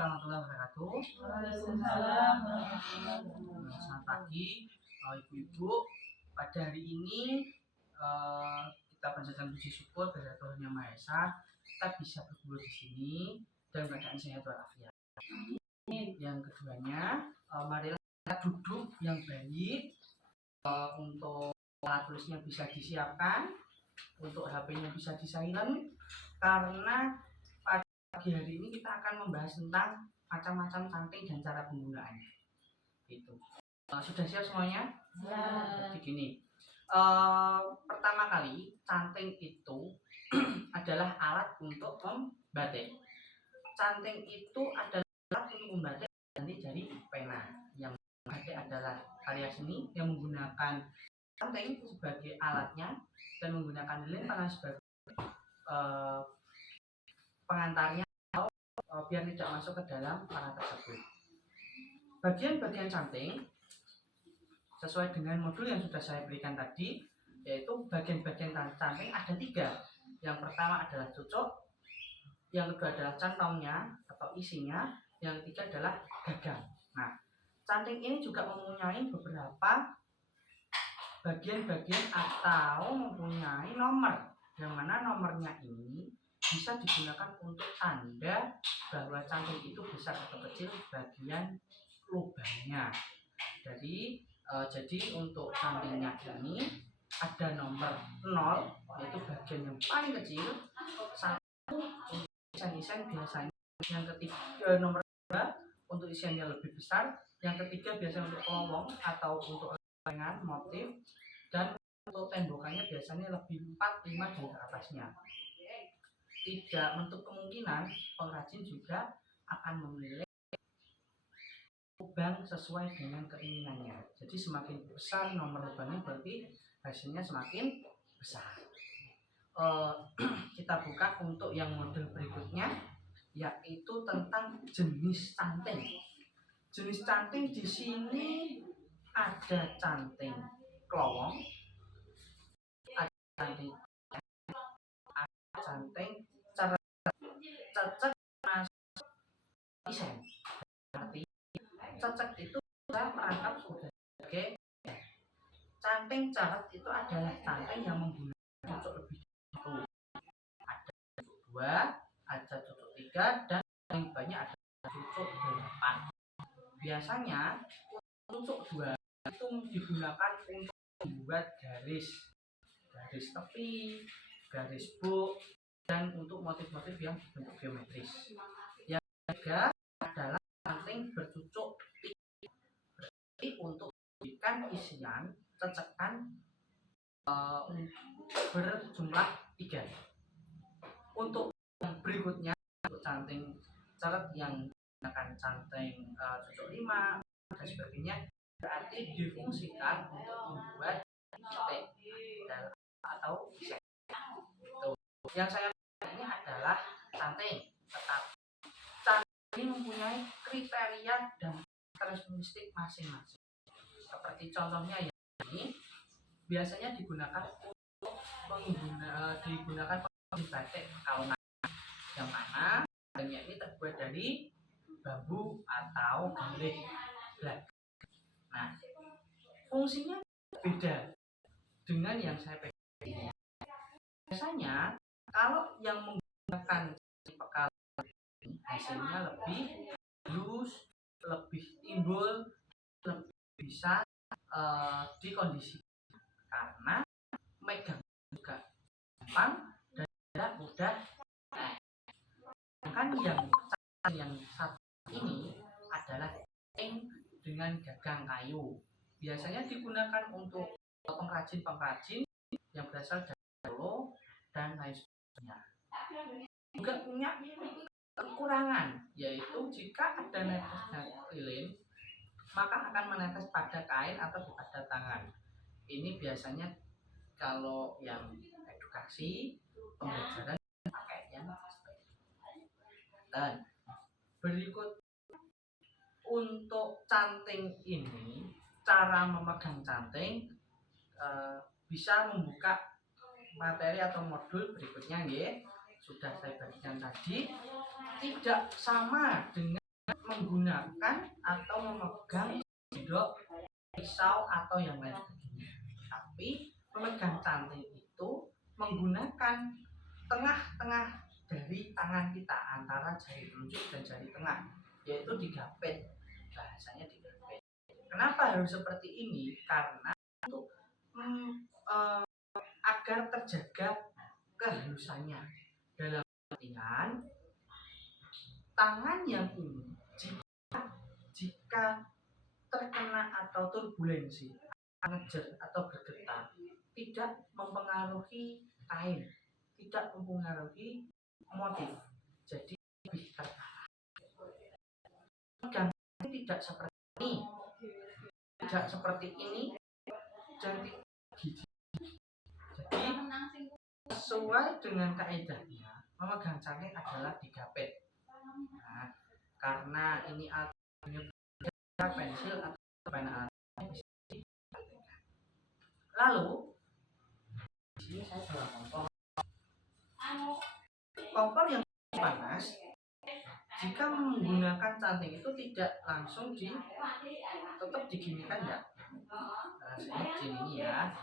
warahmatullahi wabarakatuh. Waalaikumsalam warahmatullahi wabarakatuh. Selamat pagi, ibu-ibu. Pada hari ini kita panjatkan puji syukur kepada Tuhan Yang Maha Esa. Kita bisa berkumpul di sini dalam keadaan sehat walafiat. Yang keduanya, marilah kita duduk yang baik. Untuk alat tulisnya bisa disiapkan, untuk HP-nya bisa di-silent, karena pagi hari ini kita akan membahas tentang macam-macam canting dan cara penggunaannya. Itu sudah siap semuanya? Ya. Jadi gini, pertama kali canting itu adalah alat untuk membatik. Canting itu adalah alat untuk membatik nanti dari pena. Yang membatik adalah karya seni yang menggunakan canting sebagai alatnya dan menggunakan lilin panah sebagai pengantarnya, biar tidak masuk ke dalam panah tersebut. Bagian-bagian canting sesuai dengan modul yang sudah saya berikan tadi, yaitu bagian-bagian canting ada 3. Yang pertama adalah cucuk, yang kedua adalah cantongnya atau isinya, yang ketiga adalah gagang. Nah, canting ini juga mempunyai beberapa bagian-bagian atau mempunyai nomor, yang mana nomornya ini bisa digunakan untuk tanda bahwa canting itu besar atau kecil bagian lubangnya. Jadi untuk cantingnya ini ada nomor 0, yaitu bagian yang paling kecil, 1 untuk isian biasanya, yang ketiga nomor 2 untuk isiannya lebih besar, yang ketiga biasanya untuk kelowong atau untuk lengan motif, dan untuk tembokannya biasanya lebih 4, 5 dan ke atasnya. Tidak menutup kemungkinan pengrajin juga akan memilih lubang sesuai dengan keinginannya. Jadi semakin besar nomor lubangnya berarti hasilnya semakin besar. Kita buka untuk yang model berikutnya, yaitu tentang jenis canting. Jenis canting di sini ada canting kelowong, ada canting cecek masuk isen. Arti cecek itu bisa merangkap sebagai canting caret. Itu adalah canting yang menggunakan cucuk lebih dulu. Ada cucuk 2, ada cucuk 3, dan yang banyak ada cucuk 8. Biasanya cucuk 2 itu digunakan untuk membuat garis tepi, garis book, dan untuk motif-motif yang bentuk geometris. Yang ketiga adalah canting bercucuk 3, berarti untuk memberikan isian cecekan berjumlah 3. Untuk yang berikutnya, untuk canting caret yang menggunakan canting cucuk 5 dan sebagainya, berarti difungsikan untuk membuat titik atau isen. Yang saya ini adalah canting, tetapi canting ini mempunyai kriteria dan karakteristik masing-masing. Seperti contohnya yang ini biasanya digunakan untuk digunakan batik pekalongan, yang mana bahannya ini terbuat dari bambu atau galih. Nah, fungsinya beda dengan yang saya pegang. Biasanya kalau yang menggunakan pekalongan hasilnya lebih halus, lebih timbul, lebih bisa dikondisikan karena megang juga gampang dan tidak mudah. Kan yang satu ini adalah canting dengan gagang kayu. Biasanya digunakan untuk pengrajin yang berasal dari Solo dan lain sebagainya. Juga punya kekurangan, yaitu jika ada netesnya lilin, maka akan menetes pada kain atau pada tangan. Ini biasanya kalau yang edukasi pembelajaran pakai yang seperti itu. Dan berikut untuk canting ini, cara memegang canting bisa membuka materi atau modul berikutnya, sudah saya bagikan tadi. Tidak sama dengan menggunakan atau memegang sendok, pisau atau yang lain sebagainya. Tapi memegang canting itu menggunakan tengah-tengah dari tangan kita antara jari telunjuk dan jari tengah, yaitu digapet, bahasanya digapet. Kenapa harus seperti ini? Karena untuk agar terjaga kehalusannya, dalam artian tangan yang ini jika terkena atau turbulensi, ngejer atau bergetar, tidak mempengaruhi kain, tidak mempengaruhi motif, jadi lebih terarah. Tidak seperti ini, tidak seperti ini, dan gigi. Jadi sesuai dengan kaedahnya, memegang canting adalah digapet. Nah, karena ini pensil atau pena alat. Lalu di sini saya bawa kompor yang panas. Jika menggunakan canting itu tidak langsung tetap diginikan ya. Nah, saya gini ya.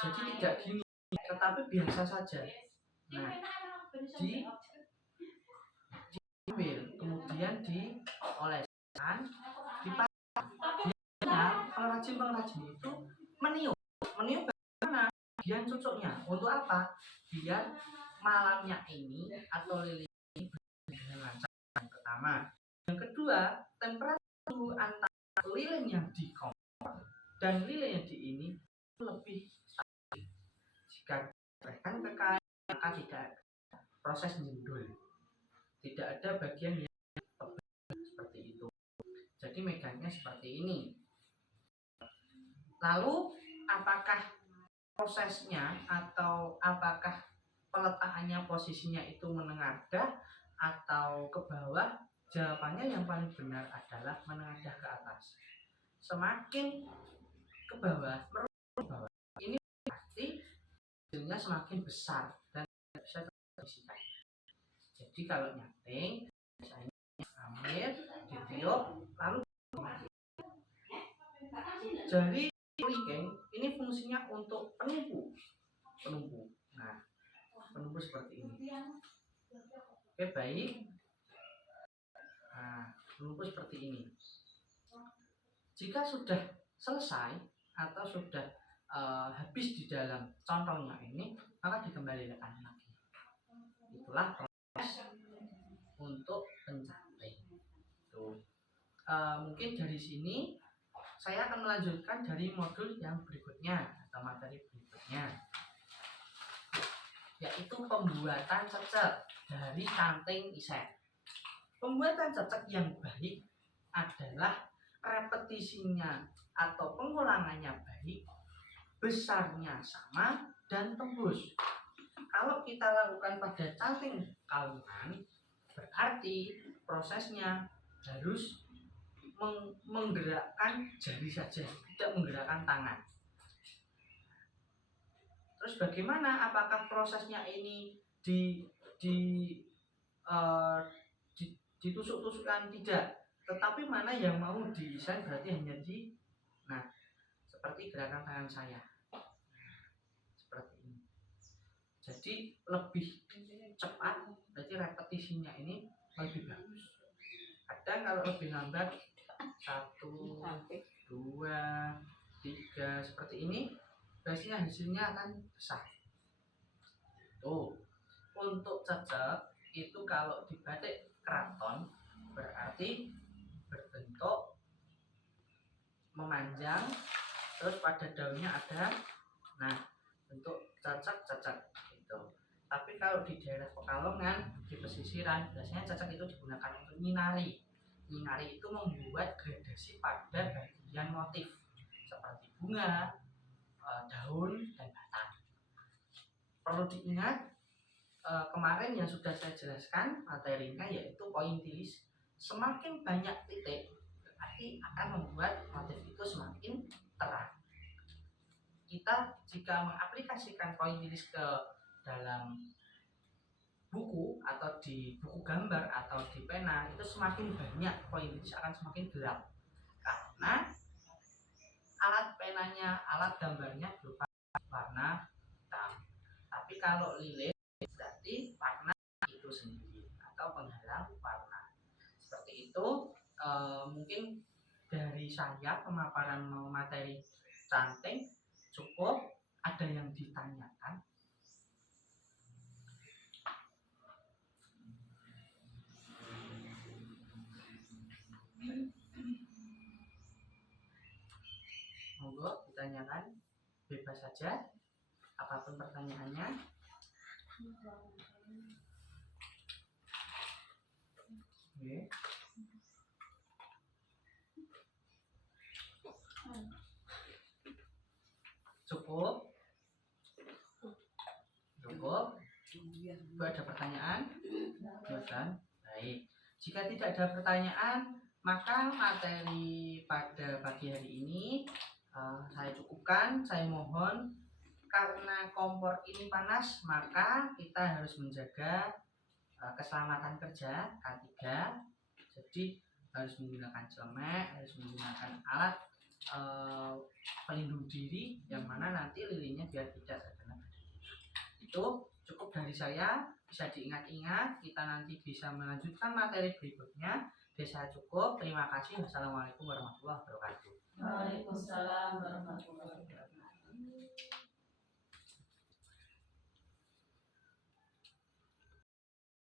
Jadi tidak gini, tetapi biasa saja. Nah, diambil, kemudian dioleskan, dipakai. Biasanya pengrajin itu meniup bagaimana bagian cucuknya. Untuk apa? Biar malamnya ini atau lilin ini dengan lancar. Yang pertama. Yang kedua, temperatur antara lilin yang di kompor dan lilin yang di ini lebih stabil. Jika ditekan ke kain, maka tidak proses nyundul. Tidak ada bagian yang tebal seperti itu. Jadi megangnya seperti ini. Lalu apakah prosesnya atau apakah peletakannya posisinya itu menengadah atau ke bawah? Jawabannya yang paling benar adalah menengadah ke atas. Semakin ke bawah, ini pasti hasilnya semakin besar dan tidak bisa terisikan. Jadi kalau nyating, misalnya ambil, ditiup, lalu jari kelingking ini fungsinya untuk penumpu. Nah, penumpu seperti ini. Oke, baik. Nah, penumpu seperti ini. Jika sudah selesai atau sudah habis di dalam contohnya ini, maka dikembalikan lagi. Itulah proses untuk pencanting. Mungkin dari sini saya akan melanjutkan dari modul yang berikutnya atau materi berikutnya, yaitu pembuatan cecek dari canting iseng. Pembuatan cecek yang baik adalah repetisinya atau pengulangannya baik, besarnya sama, dan tembus. Kalau kita lakukan pada canting kalungan, berarti prosesnya harus menggerakkan jari saja, tidak menggerakkan tangan. Terus bagaimana? Apakah prosesnya ini ditusuk-tusukkan? Tidak. Tetapi mana yang mau didesain berarti hanya seperti gerakan tangan saya. Seperti ini. Jadi lebih cepat, berarti repetisinya ini lebih bagus. Kadang kalau lebih lambat 1, 2, 3 seperti ini, biasanya hasilnya akan besar. Untuk cecek itu kalau di batik keraton berarti berbentuk memanjang, terus pada daunnya ada bentuk cecek gitu. Tapi kalau di daerah Pekalongan, di pesisiran, biasanya cecek itu digunakan untuk nyinari. Nyinari itu membuat gradasi pada bagian motif seperti bunga, daun, dan batang. Perlu diingat, kemarin yang sudah saya jelaskan materinya yaitu pointilis. Semakin banyak titik berarti akan membuat motif itu semakin terang. Kita jika mengaplikasikan pointilis ke dalam buku atau di buku gambar atau di pena itu semakin banyak poin titik akan semakin gelap karena alat penanya, alat gambarnya berupa warna hitam. Tapi kalau lilin berarti warna itu sendiri atau penghalang warna. Seperti itu mungkin dari saya pemaparan materi canting cukup. Ada yang ditanyakan? Monggo ditanyakan, bebas saja apapun pertanyaannya. Oke. Cukup? Cukup? Ibu ada pertanyaan? Silakan. Baik. Jika tidak ada pertanyaan, maka materi pada pagi hari ini saya cukupkan. Saya mohon karena kompor ini panas, maka kita harus menjaga keselamatan kerja K3. Jadi harus menggunakan celemek, harus menggunakan alat pelindung diri yang mana nanti lilinnya biar tidak terkena. Itu cukup dari saya, bisa diingat-ingat. Kita nanti bisa melanjutkan materi berikutnya. Dari saya cukup. Terima kasih. Wassalamualaikum warahmatullahi wabarakatuh. Waalaikumsalam warahmatullahi wabarakatuh.